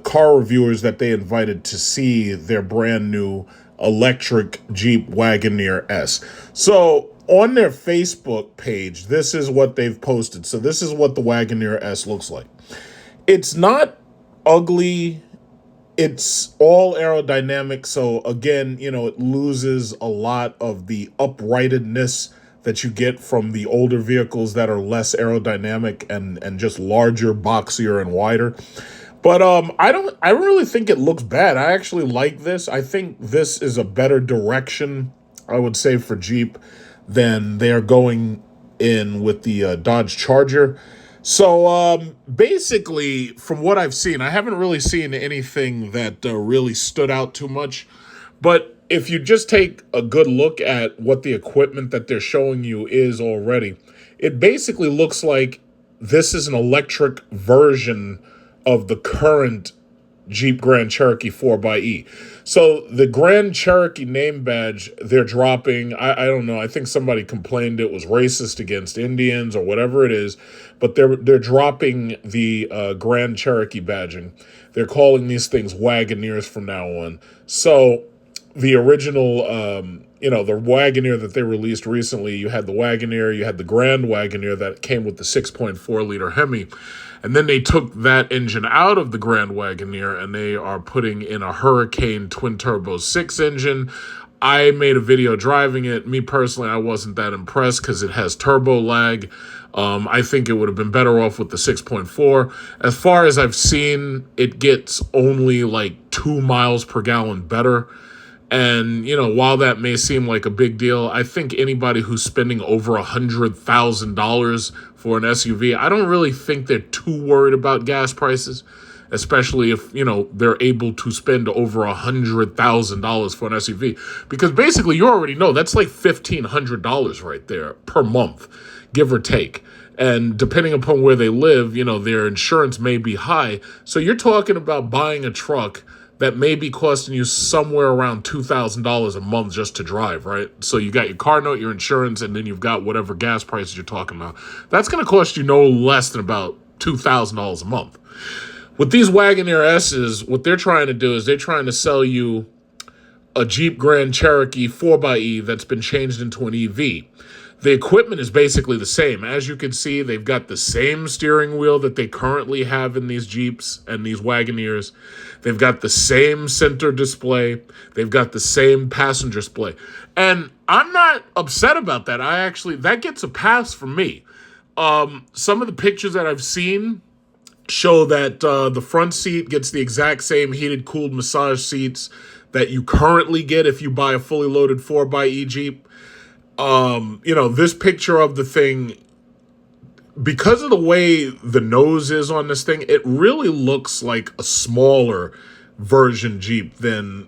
car reviewers that they invited to see their brand new electric Jeep Wagoneer S. So on their Facebook page, this is what they've posted. So this is what the Wagoneer S looks like. It's not ugly. It's all aerodynamic. So again, you know, it loses a lot of the uprightedness that you get from the older vehicles that are less aerodynamic and just larger, boxier, and wider. But I really think it looks bad. I actually like this. I think this is a better direction, I would say, for Jeep than they're going in with the Dodge Charger. So basically, from what I've seen, I haven't really seen anything that really stood out too much. But if you just take a good look at what the equipment that they're showing you is already, it basically looks like this is an electric version of the current Jeep Grand Cherokee 4xe. So the Grand Cherokee name badge they're dropping, I don't know, I think somebody complained it was racist against Indians or whatever it is, but they're dropping the Grand Cherokee badging. They're calling these things Wagoneers from now on. So the original, the Wagoneer that they released recently, you had the Wagoneer, you had the Grand Wagoneer that came with the 6.4-liter Hemi. And then they took that engine out of the Grand Wagoneer and they are putting in a Hurricane twin-turbo 6 engine. I made a video driving it. Me personally, I wasn't that impressed because it has turbo lag. I think it would have been better off with the 6.4. As far as I've seen, it gets only like 2 miles per gallon better. And, while that may seem like a big deal, I think anybody who's spending over $100,000 for an SUV, I don't really think they're too worried about gas prices, especially if, they're able to spend over $100,000 for an SUV. Because basically, you already know that's like $1,500 right there per month, give or take. And depending upon where they live, their insurance may be high. So you're talking about buying a truck that may be costing you somewhere around $2,000 a month just to drive, right? So you got your car note, your insurance, and then you've got whatever gas prices you're talking about. That's going to cost you no less than about $2,000 a month. With these Wagoneer S's, what they're trying to do is they're trying to sell you a Jeep Grand Cherokee 4xe that's been changed into an EV. The equipment is basically the same. As you can see, they've got the same steering wheel that they currently have in these Jeeps and these Wagoneers. They've got the same center display. They've got the same passenger display. And I'm not upset about that. That gets a pass from me. Some of the pictures that I've seen show that the front seat gets the exact same heated, cooled massage seats that you currently get if you buy a fully loaded 4xe Jeep. This picture of the thing, because of the way the nose is on this thing, it really looks like a smaller version Jeep than,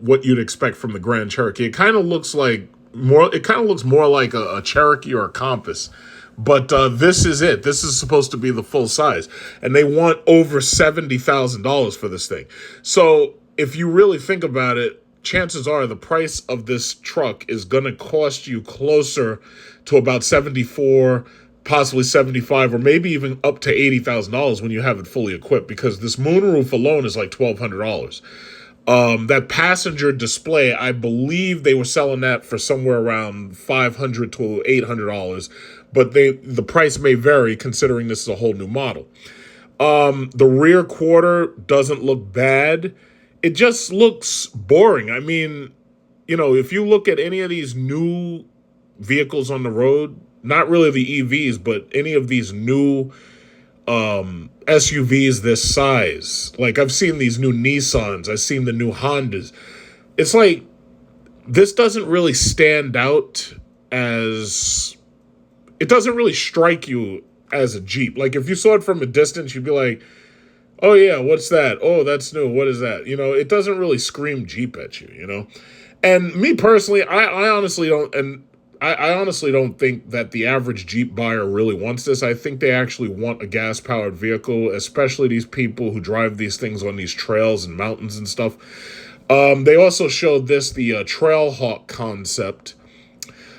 what you'd expect from the Grand Cherokee. It kind of looks more like a Cherokee or a Compass. But this is it. This is supposed to be the full size. And they want over $70,000 for this thing. So if you really think about it, chances are the price of this truck is going to cost you closer to about $74,000, possibly $75,000, or maybe even up to $80,000 when you have it fully equipped, because this moonroof alone is like $1,200. That passenger display, I believe they were selling that for somewhere around $500 to $800, but the price may vary considering this is a whole new model. The rear quarter doesn't look bad. It just looks boring. I mean, if you look at any of these new vehicles on the road, not really the EVs, but any of these new SUVs this size, like I've seen these new Nissans, I've seen the new Hondas. It's like, this doesn't really stand out it doesn't really strike you as a Jeep. Like if you saw it from a distance, you'd be like, oh yeah, what's that? Oh, that's new. What is that? It doesn't really scream Jeep at you, And me personally, I honestly don't, and I honestly don't think that the average Jeep buyer really wants this. I think they actually want a gas-powered vehicle, especially these people who drive these things on these trails and mountains and stuff. They also showed the Trailhawk concept.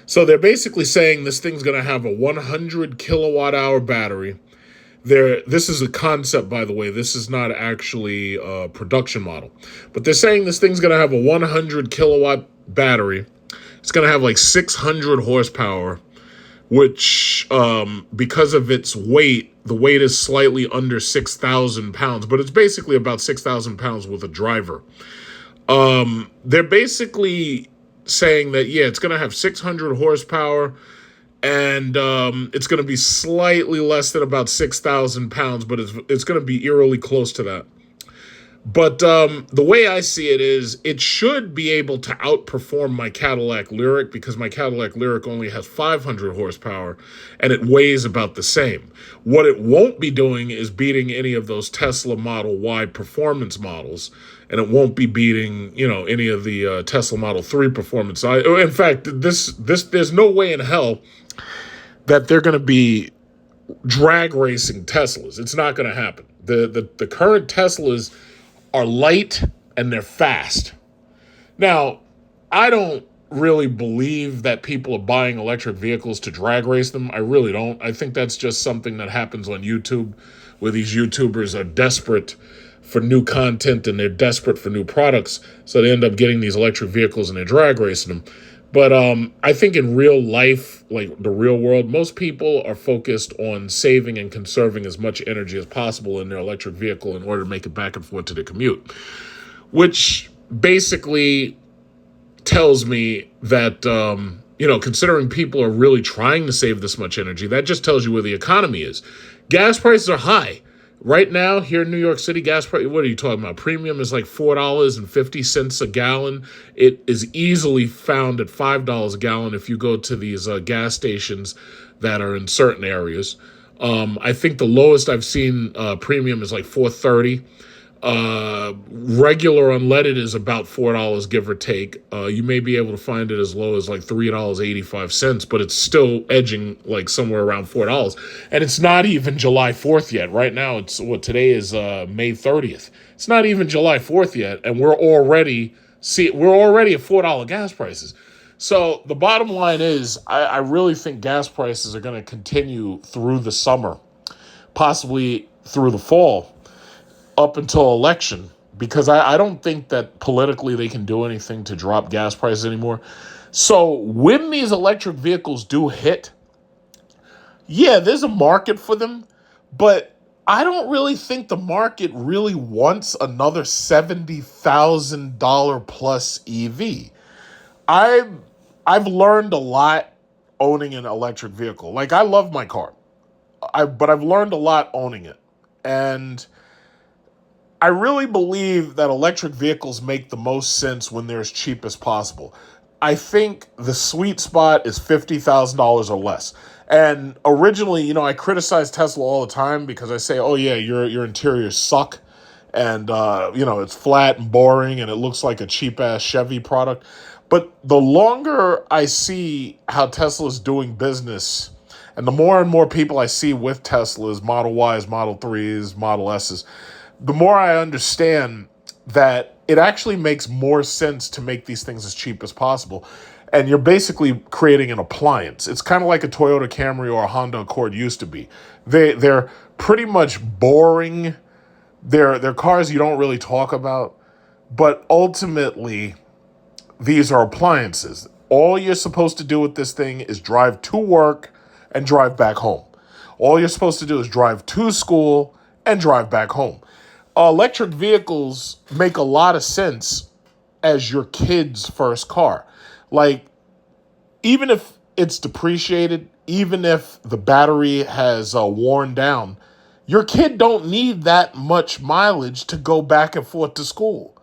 So they're basically saying this thing's going to have a 100 kilowatt-hour battery. This is a concept, by the way. This is not actually a production model. But they're saying this thing's going to have a 100 kilowatt battery. It's going to have like 600 horsepower, which because of its weight, the weight is slightly under 6,000 pounds. But it's basically about 6,000 pounds with a driver. They're basically saying that, yeah, it's going to have 600 horsepower. And it's going to be slightly less than about 6,000 pounds, but it's going to be eerily close to that. But the way I see it is it should be able to outperform my Cadillac Lyriq because my Cadillac Lyriq only has 500 horsepower and it weighs about the same. What it won't be doing is beating any of those Tesla Model Y performance models, and it won't be beating, any of the Tesla Model 3 performance. In fact, there's no way in hell that they're going to be drag racing Teslas. It's not going to happen. The current Teslas are light and they're fast. Now, I don't really believe that people are buying electric vehicles to drag race them. I really don't. I think that's just something that happens on YouTube, where these YouTubers are desperate for new content and they're desperate for new products, so they end up getting these electric vehicles and they're drag racing them. But I think in real life, like the real world, most people are focused on saving and conserving as much energy as possible in their electric vehicle in order to make it back and forth to the commute, which basically tells me that, considering people are really trying to save this much energy, that just tells you where the economy is. Gas prices are high. Right now, here in New York City, gas price, what are you talking about? Premium is like $4.50 a gallon. It is easily found at $5 a gallon if you go to these gas stations that are in certain areas. I think the lowest I've seen premium is like $4.30. Regular unleaded is about $4, give or take. You may be able to find it as low as like $3.85, but it's still edging like somewhere around $4. And it's not even July 4th yet. Right now, today is May 30th. It's not even July 4th yet, and we're already at $4 gas prices. So the bottom line is, I really think gas prices are going to continue through the summer, possibly through the fall, up until election, because I don't think that politically they can do anything to drop gas prices anymore. So when these electric vehicles do hit, yeah, there's a market for them, but I don't really think the market really wants another $70,000 plus EV. I've learned a lot owning an electric vehicle. Like, I love my car, but I've learned a lot owning it. And I really believe that electric vehicles make the most sense when they're as cheap as possible. I think the sweet spot is $50,000 or less. And originally, I criticize Tesla all the time because I say, oh yeah, your interiors suck. And, it's flat and boring and it looks like a cheap ass Chevy product. But the longer I see how Tesla's doing business, and the more and more people I see with Teslas, Model Ys, Model 3s, Model S's, the more I understand that it actually makes more sense to make these things as cheap as possible. And you're basically creating an appliance. It's kind of like a Toyota Camry or a Honda Accord used to be. They're pretty much boring. They're cars you don't really talk about. But ultimately, these are appliances. All you're supposed to do with this thing is drive to work and drive back home. All you're supposed to do is drive to school and drive back home. Electric vehicles make a lot of sense as your kid's first car. Like, even if it's depreciated, even if the battery has worn down, your kid don't need that much mileage to go back and forth to school.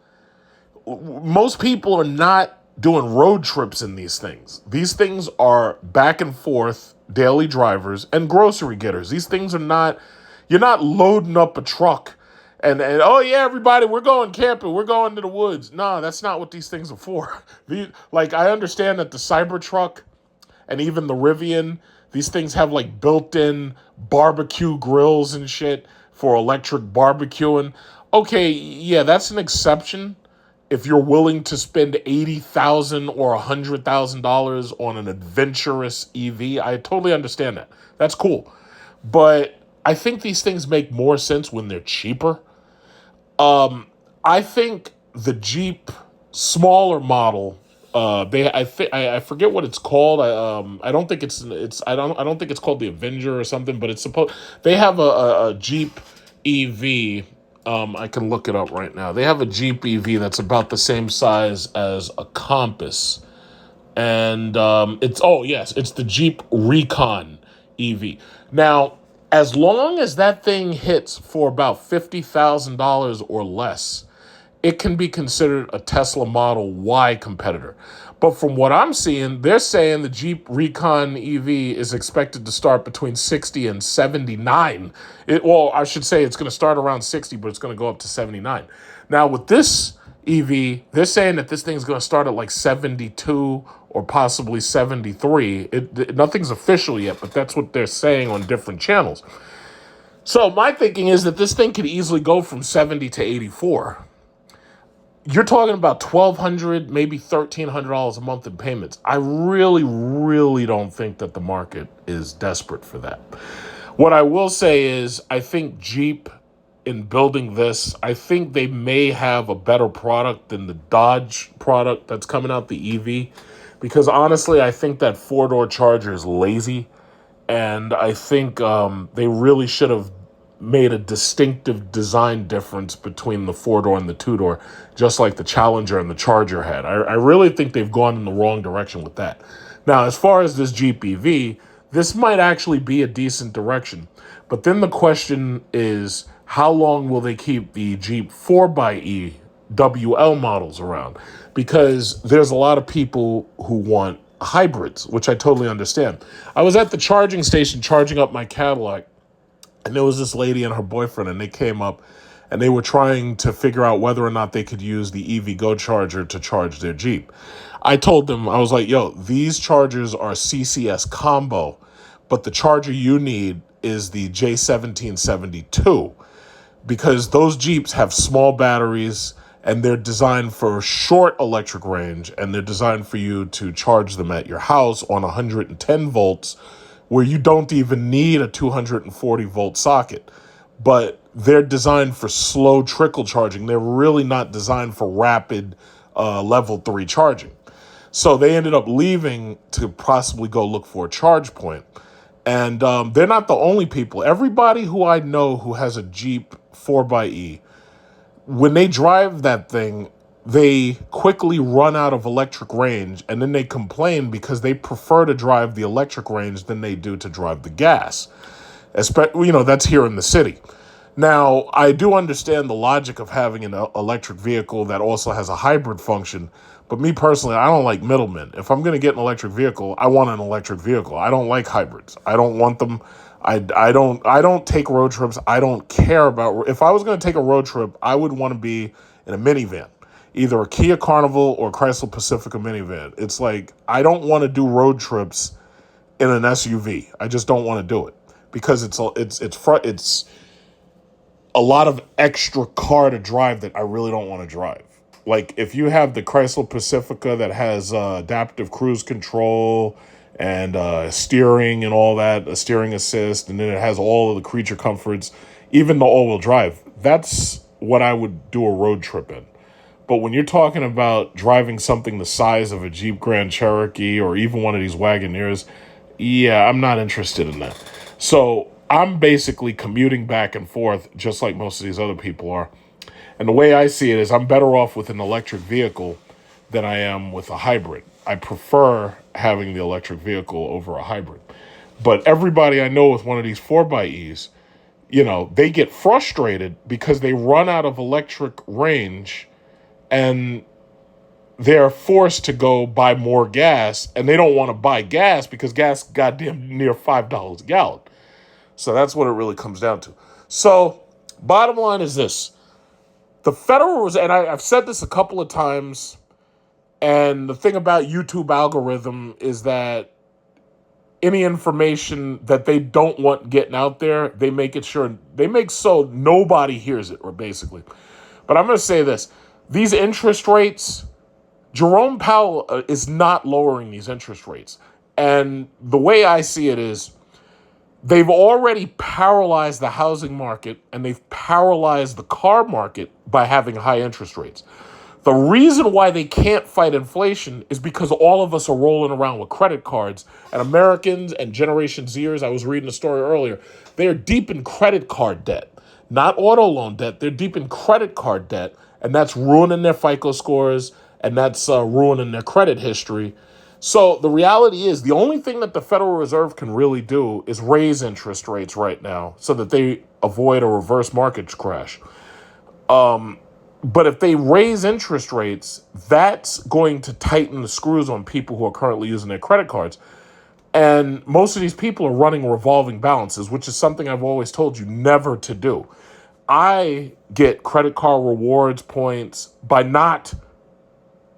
Most people are not doing road trips in these things. These things are back and forth daily drivers and grocery getters. These things are not, you're not loading up a truck and oh yeah, everybody, we're going camping, we're going to the woods. No, that's not what these things are for. Like, I understand that the Cybertruck and even the Rivian, these things have like built-in barbecue grills and shit for electric barbecuing. Okay, yeah, that's an exception. If you're willing to spend $80,000 or $100,000 on an adventurous EV, I totally understand that. That's cool. But I think these things make more sense when they're cheaper. I think the Jeep smaller model, I forget what it's called. I don't think it's I don't think it's called the Avenger or something. But they have a Jeep EV. I can look it up right now. They have a Jeep EV that's about the same size as a Compass. And it's the Jeep Recon EV. Now, As long as that thing hits for about $50,000 or less, it can be considered a Tesla Model Y competitor. But from what I'm seeing, they're saying the Jeep Recon EV is expected to start between 60 and 79. Well, I should say it's going to start around 60, but it's going to go up to 79. Now, with this EV, they're saying that this thing's going to start at like 72 or possibly 73. Nothing's official yet, but that's what they're saying on different channels. So my thinking is that this thing could easily go from 70 to 84. You're talking about $1,200, maybe $1,300 a month in payments. I really, really don't think that the market is desperate for that. What I will say is I think Jeep, in building this, I think they may have a better product than the Dodge product that's coming out, the EV. Because honestly, I think that four-door Charger is lazy. And I think they really should have made a distinctive design difference between the four-door and the two-door, just like the Challenger and the Charger had. I really think they've gone in the wrong direction with that. Now, as far as this Jeep EV, this might actually be a decent direction. But then the question is, how long will they keep the Jeep 4xe WL models around? Because there's a lot of people who want hybrids, which I totally understand. I was at the charging station charging up my Cadillac, and there was this lady and her boyfriend, and they came up, and they were trying to figure out whether or not they could use the EV Go charger to charge their Jeep. I told them, I was like, yo, these chargers are CCS combo, but the charger you need is the J1772, because those Jeeps have small batteries, and they're designed for short electric range, and they're designed for you to charge them at your house on 110 volts, where you don't even need a 240 volt socket. But they're designed for slow trickle charging. They're really not designed for rapid level 3 charging. So they ended up leaving to possibly go look for a charge point. And they're not the only people. Everybody who I know who has a Jeep 4xe, when they drive that thing, they quickly run out of electric range, and then they complain because they prefer to drive the electric range than they do to drive the gas. That's here in the city. Now, I do understand the logic of having an electric vehicle that also has a hybrid function, but me personally, I don't like middlemen. If I'm going to get an electric vehicle, I want an electric vehicle. I don't like hybrids. I don't want them. I don't take road trips. I don't care about. If I was going to take a road trip, I would want to be in a minivan, either a Kia Carnival or Chrysler Pacifica minivan. It's like, I don't want to do road trips in an SUV. I just don't want to do it because it's a lot of extra car to drive that I really don't want to drive. Like, if you have the Chrysler Pacifica that has adaptive cruise control and steering and all that, a steering assist, and then it has all of the creature comforts, even the all-wheel drive, that's what I would do a road trip in. But when you're talking about driving something the size of a Jeep Grand Cherokee or even one of these Wagoneers, yeah, I'm not interested in that. So I'm basically commuting back and forth just like most of these other people are. And the way I see it is I'm better off with an electric vehicle than I am with a hybrid. I prefer having the electric vehicle over a hybrid. But everybody I know with one of these 4xe, they get frustrated because they run out of electric range and they're forced to go buy more gas, and they don't want to buy gas because gas goddamn near $5 a gallon. So that's what it really comes down to. So bottom line is this. The Federal Reserve, and I've said this a couple of times, and the thing about YouTube algorithm is that any information that they don't want getting out there, they make so nobody hears it, or basically. But I'm going to say this. These interest rates, Jerome Powell is not lowering these interest rates. And the way I see it is they've already paralyzed the housing market and they've paralyzed the car market by having high interest rates. The reason why they can't fight inflation is because all of us are rolling around with credit cards, and Americans and Generation Zers, I was reading a story earlier, they're deep in credit card debt, not auto loan debt. They're deep in credit card debt, and that's ruining their FICO scores, and that's ruining their credit history. So the reality is the only thing that the Federal Reserve can really do is raise interest rates right now so that they avoid a reverse market crash. But if they raise interest rates, that's going to tighten the screws on people who are currently using their credit cards. And most of these people are running revolving balances, which is something I've always told you never to do. I get credit card rewards points by not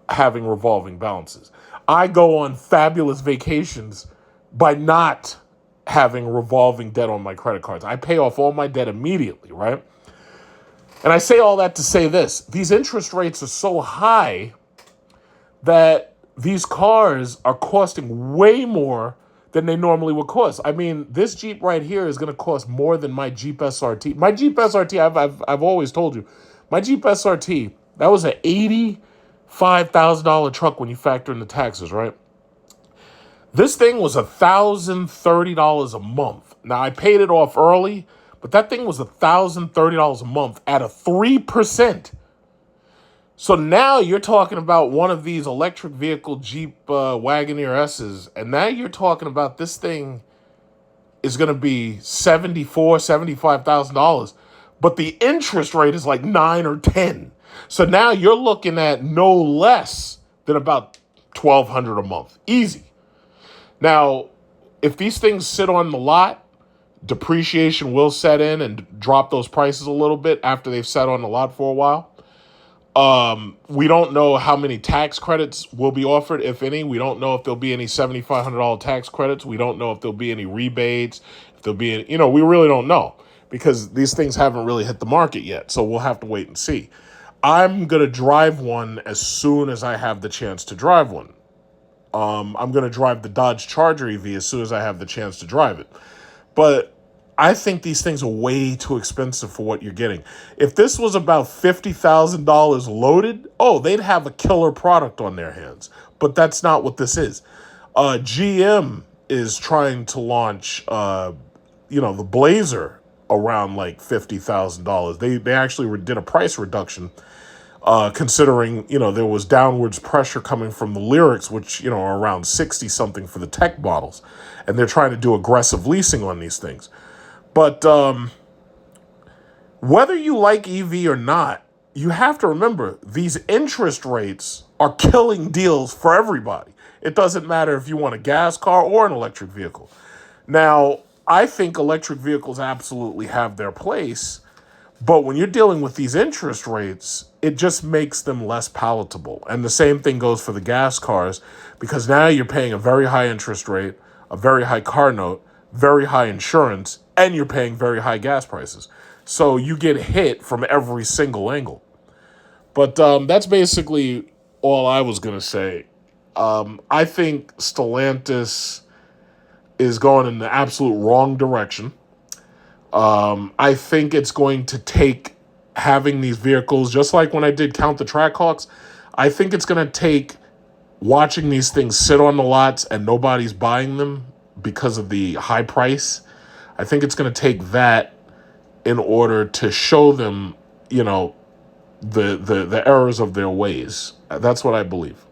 having revolving balances. I go on fabulous vacations by not having revolving debt on my credit cards. I pay off all my debt immediately, right? And I say all that to say this. These interest rates are so high that these cars are costing way more than they normally would cost. I mean, this Jeep right here is going to cost more than my Jeep SRT. My Jeep SRT, I've always told you, my Jeep SRT, that was an $85,000 truck when you factor in the taxes, right? This thing was $1,030 a month. Now, I paid it off early, but that thing was $1,030 a month at a 3%. So now you're talking about one of these electric vehicle Jeep Wagoneer S's, and now you're talking about this thing is going to be $75,000, but the interest rate is like 9 or 10. So now you're looking at no less than about $1,200 a month, easy. Now, if these things sit on the lot, depreciation will set in and drop those prices a little bit after they've sat on the lot for a while. We don't know how many tax credits will be offered, if any. We don't know if there'll be any $7,500 tax credits. We don't know if there'll be any rebates. If there'll be any, we really don't know because these things haven't really hit the market yet. So we'll have to wait and see. I'm going to drive one as soon as I have the chance to drive one. I'm going to drive the Dodge Charger EV as soon as I have the chance to drive it. But I think these things are way too expensive for what you're getting. If this was about $50,000 loaded, they'd have a killer product on their hands. But that's not what this is. GM is trying to launch, the Blazer around like $50,000. They actually did a price reduction, considering, there was downwards pressure coming from the Lyriqs, which, are around 60 something for the tech models. And they're trying to do aggressive leasing on these things. But whether you like EV or not, you have to remember these interest rates are killing deals for everybody. It doesn't matter if you want a gas car or an electric vehicle. Now, I think electric vehicles absolutely have their place, but when you're dealing with these interest rates, it just makes them less palatable. And the same thing goes for the gas cars, because now you're paying a very high interest rate, a very high car note, very high insurance, and you're paying very high gas prices. So you get hit from every single angle. But that's basically all I was going to say. I think Stellantis is going in the absolute wrong direction. I think it's going to take having these vehicles, just like when I did Count the Trackhawks, I think it's going to take watching these things sit on the lots and nobody's buying them because of the high price. I think it's going to take that in order to show them, the errors of their ways. That's what I believe.